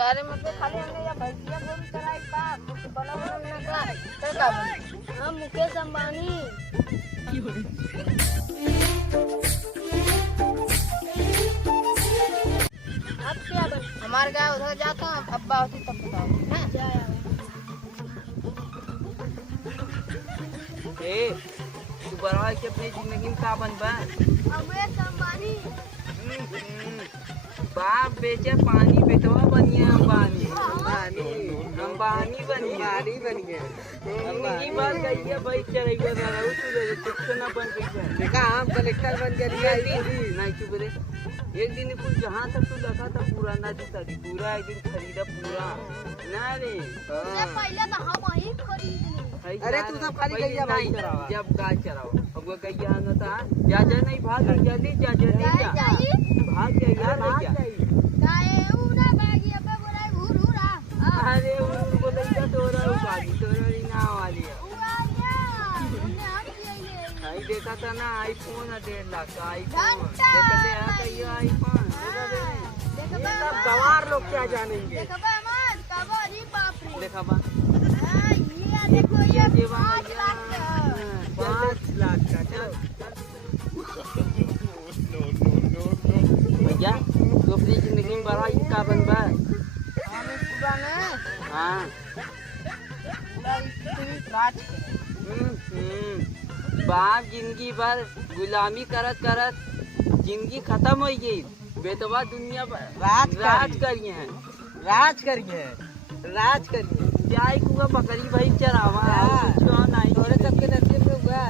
कार्य में तो खाली हमने या भैया बोल कराई का कुछ बना बना ना कराई तो का बनी हम मुकेश अंबानी अब क्या बन हमारे गाँव उधर जाता हूँ अब्बा होती तब बताओ ना जाया ए तू बड़ा के अपनी जिंदगी में का बनबा मुकेश अंबानी बाप बेचे पानी बेटवा बनिए अंबानी अंबानी बनिए जिंदगी भर गई भाई चढ़ेगा ना तू ना बन गई देखा हम कलेक्टर बन गए नहीं चुप रे एक दिन कुछ जहाँ तक तू लगा था पूरा ना जीता पूरा एक दिन खरीदा पूरा ना रे पहले तो हम ही खरीद अरे तू सब खाली गैया भाई चरावा जब गाय चराओ अब वो गैया आना था जाजा नहीं भाग जल्दी जाजा नहीं जा भाग जाइए गाय उना भागी अब बोला घुरुरा अरे उनको लइका तोरा उगाली तोरा ही ना वाली आई देखा था ना आईफोन 1.5 लाख का आईफोन देखते हैं कहियो आईफोन सब गवार लोग क्या जानेंगे देखबा मत कबो जी बाप रे देखा बा ये देखो ये देवा 5 लाख का चलो भैया तू अपनी जिंदगी में बड़ा का बनबा हमें पूरा ना हाँ पूरा राज बाप जिंदगी भर गुलामी करत करत जिंदगी खत्म हो गई बेतवा दुनिया राज करिए हैं राज करिए क्या कुआ बकरी भाई चरावा थोड़े सबके नसीब में हुआ